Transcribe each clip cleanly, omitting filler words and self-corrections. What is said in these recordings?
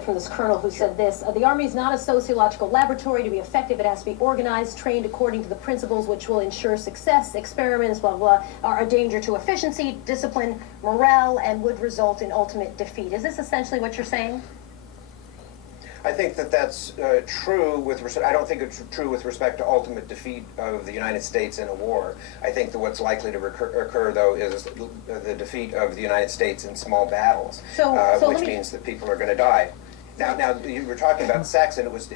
From this colonel who said this, the Army is not a sociological laboratory. To be effective, it has to be organized, trained according to the principles which will ensure success. Experiments, blah, blah, are a danger to efficiency, discipline, morale, and would result in ultimate defeat. Is this essentially what you're saying? I think that that's true with respect. I don't think it's true with respect to ultimate defeat of the United States in a war. I think that what's likely to occur, though, is the defeat of the United States in small battles, which means that people are going to die. Now, you were talking about sex, and it was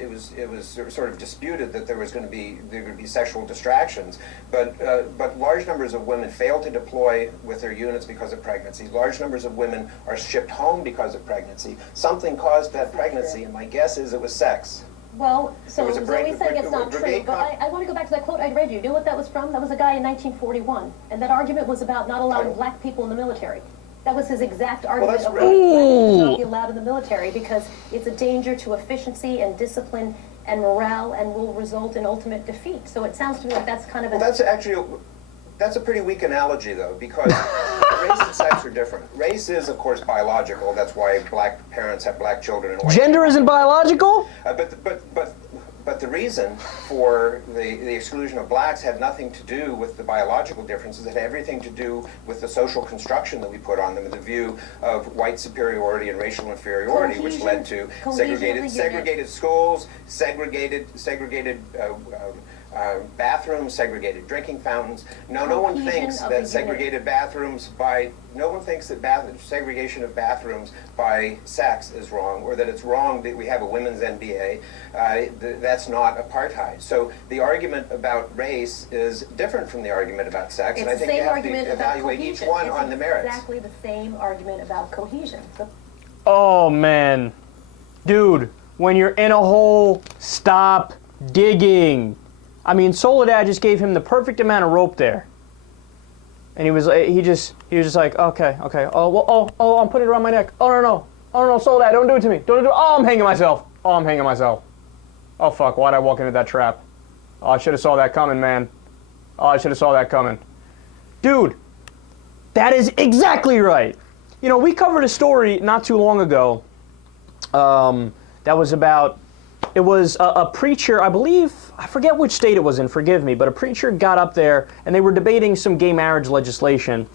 sort of disputed that there would be sexual distractions, but large numbers of women fail to deploy with their units because of pregnancy. Large numbers of women are shipped home because of pregnancy. Something caused that pregnancy, and my guess is it was sex. Well, so Zoe's saying it's not true, but I want to go back to that quote I read you. You know what that was from? That was a guy in 1941, and that argument was about not allowing black people in the military. That was his exact argument of why black people should not be allowed in the military, because it's a danger to efficiency and discipline and morale and will result in ultimate defeat. So it sounds to me like that's kind of that's a pretty weak analogy, though, because race and sex are different. Race is, of course, biological. That's why black parents have black children. And white Gender isn't biological? But the reason for the exclusion of blacks had nothing to do with the biological differences. It had everything to do with the social construction that we put on them, and the view of white superiority and racial inferiority, which led to segregated schools, segregated bathrooms, segregated drinking fountains. No one thinks that segregated bathrooms segregation of bathrooms by sex is wrong, or that it's wrong that we have a women's NBA. That's not apartheid. So the argument about race is different from the argument about sex, and I think you have to evaluate each one on the merits. It's exactly the same argument about cohesion. Oh, man. Dude, when you're in a hole, stop digging. I mean, Soledad just gave him the perfect amount of rope there, and he was just like, okay, I'm putting it around my neck. Oh no, Soledad, don't do it to me. Don't do it. Oh, I'm hanging myself. Oh fuck, why'd I walk into that trap? Oh, I should have saw that coming, man. Oh, I should have saw that coming, dude. That is exactly right. You know, we covered a story not too long ago. That was about. It was a preacher, I believe, I forget which state it was in, forgive me, but a preacher got up there and they were debating some gay marriage legislation.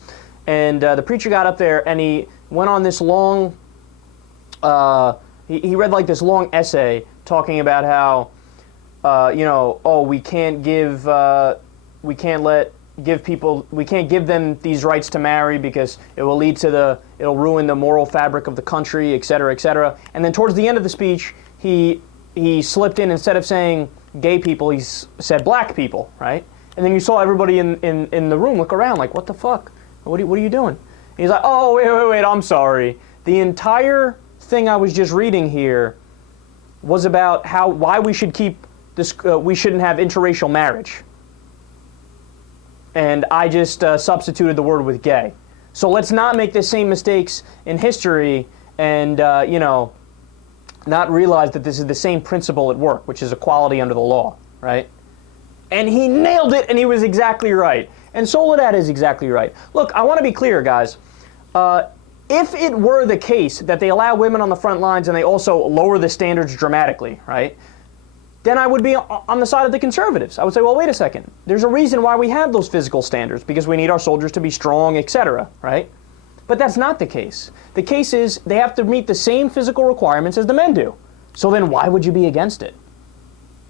And the preacher got up there and he went on this long, he read like this long essay talking about how, we can't give them these rights to marry because it will lead to it'll ruin the moral fabric of the country, et cetera, et cetera. And then towards the end of the speech, he slipped in, instead of saying gay people, he said black people, right? And then you saw everybody in the room look around like, what the fuck? What are you doing? And he's like, oh, wait, I'm sorry. The entire thing I was just reading here was about why we should keep this, we shouldn't have interracial marriage. And I just substituted the word with gay. So let's not make the same mistakes in history and, not realize that this is the same principle at work, which is equality under the law, right? And he nailed it, and he was exactly right. And Soledad is exactly right. Look, I want to be clear, guys. If it were the case that they allow women on the front lines and they also lower the standards dramatically, right, then I would be on the side of the conservatives. I would say, well, wait a second. There's a reason why we have those physical standards, because we need our soldiers to be strong, etc., right? But that's not the case. The case is they have to meet the same physical requirements as the men do. So then why would you be against it?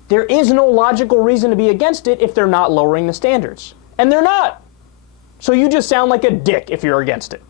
There is no logical reason to be against it if they're not lowering the standards. And they're not. So you just sound like a dick if you're against it.